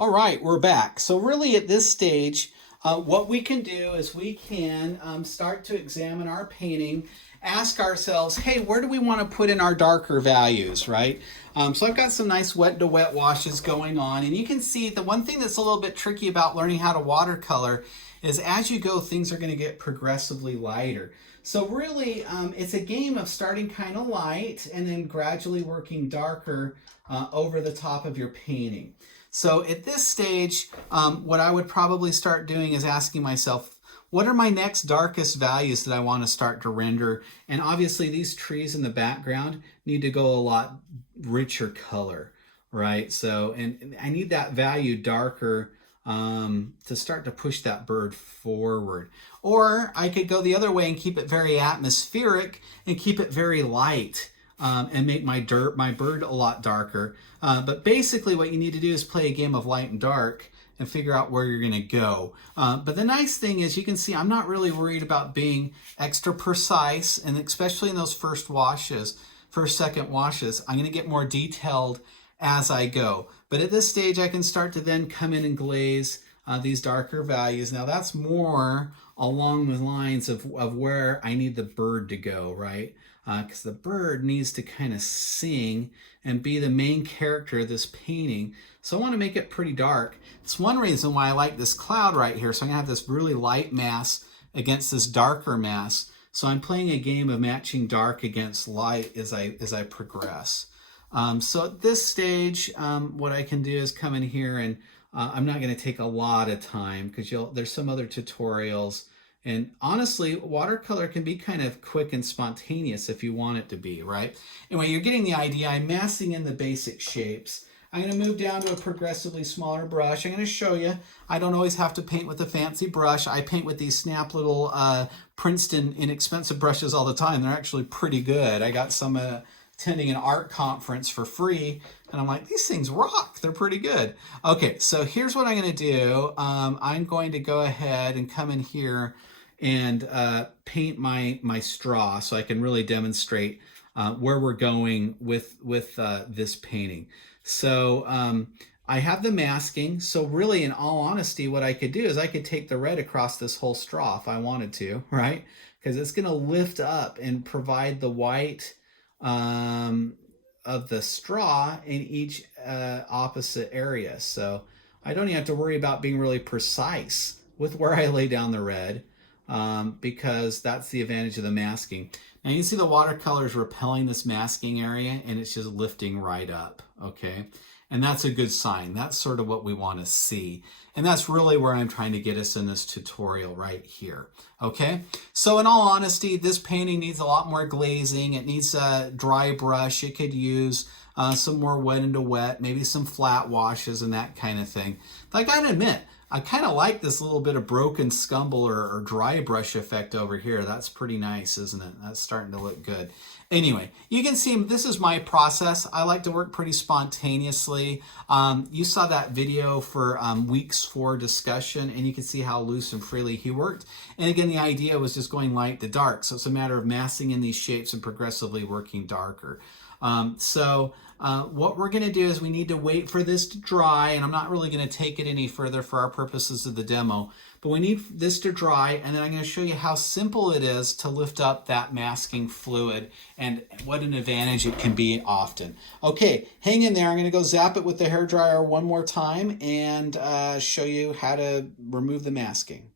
All right, we're back. So really at this stage, what we can do is we can start to examine our painting, ask ourselves, hey, where do we want to put in our darker values, right? So I've got some nice wet to wet washes going on, and you can see the one thing that's a little bit tricky about learning how to watercolor is as you go, things are going to get progressively lighter. So really, it's a game of starting kind of light and then gradually working darker over the top of your painting. So at this stage, what I would probably start doing is asking myself, what are my next darkest values that I want to start to render? And obviously these trees in the background need to go a lot richer color, right? So, and I need that value darker to start to push that bird forward. Or I could go the other way and keep it very atmospheric and keep it very light. And make my bird a lot darker. But basically what you need to do is play a game of light and dark and figure out where you're gonna go. But the nice thing is you can see I'm not really worried about being extra precise, and especially in those first second washes, I'm gonna get more detailed as I go. But at this stage I can start to then come in and glaze these darker values. Now that's more along the lines of where I need the bird to go, right? Because the bird needs to kind of sing and be the main character of this painting. So I want to make it pretty dark. It's one reason why I like this cloud right here. So I'm going to have this really light mass against this darker mass. So I'm playing a game of matching dark against light as I progress. So at this stage, what I can do is come in here and I'm not going to take a lot of time because there's some other tutorials. And honestly, watercolor can be kind of quick and spontaneous if you want it to be, right? Anyway, you're getting the idea. I'm massing in the basic shapes. I'm going to move down to a progressively smaller brush. I'm going to show you, I don't always have to paint with a fancy brush. I paint with these Snap little Princeton inexpensive brushes all the time. They're actually pretty good. I got some attending an art conference for free, and I'm like, these things rock. They're pretty good. Okay, so here's what I'm going to do. I'm going to go ahead and come in here and paint my straw so I can really demonstrate where we're going with this painting. So I have the masking. So really, in all honesty, what I could do is I could take the red across this whole straw if I wanted to, right? Because it's going to lift up and provide the white of the straw in each opposite area. So I don't even have to worry about being really precise with where I lay down the red. Because that's the advantage of the masking. Now you can see the watercolor is repelling this masking area and it's just lifting right up, okay? And that's a good sign. That's sort of what we want to see. And that's really where I'm trying to get us in this tutorial right here, okay? So in all honesty, this painting needs a lot more glazing. It needs a dry brush. It could use some more wet into wet, maybe some flat washes and that kind of thing. But I gotta admit, I kind of like this little bit of broken scumble or dry brush effect over here. That's pretty nice, isn't it? That's starting to look good. Anyway, you can see this is my process. I like to work pretty spontaneously. You saw that video for weeks 4 discussion, and you can see how loose and freely he worked. And again, the idea was just going light to dark. So it's a matter of massing in these shapes and progressively working darker. What we're going to do is we need to wait for this to dry, and I'm not really going to take it any further for our purposes of the demo, but we need this to dry, and then I'm going to show you how simple it is to lift up that masking fluid and what an advantage it can be often. Okay, hang in there. I'm going to go zap it with the hairdryer one more time and show you how to remove the masking.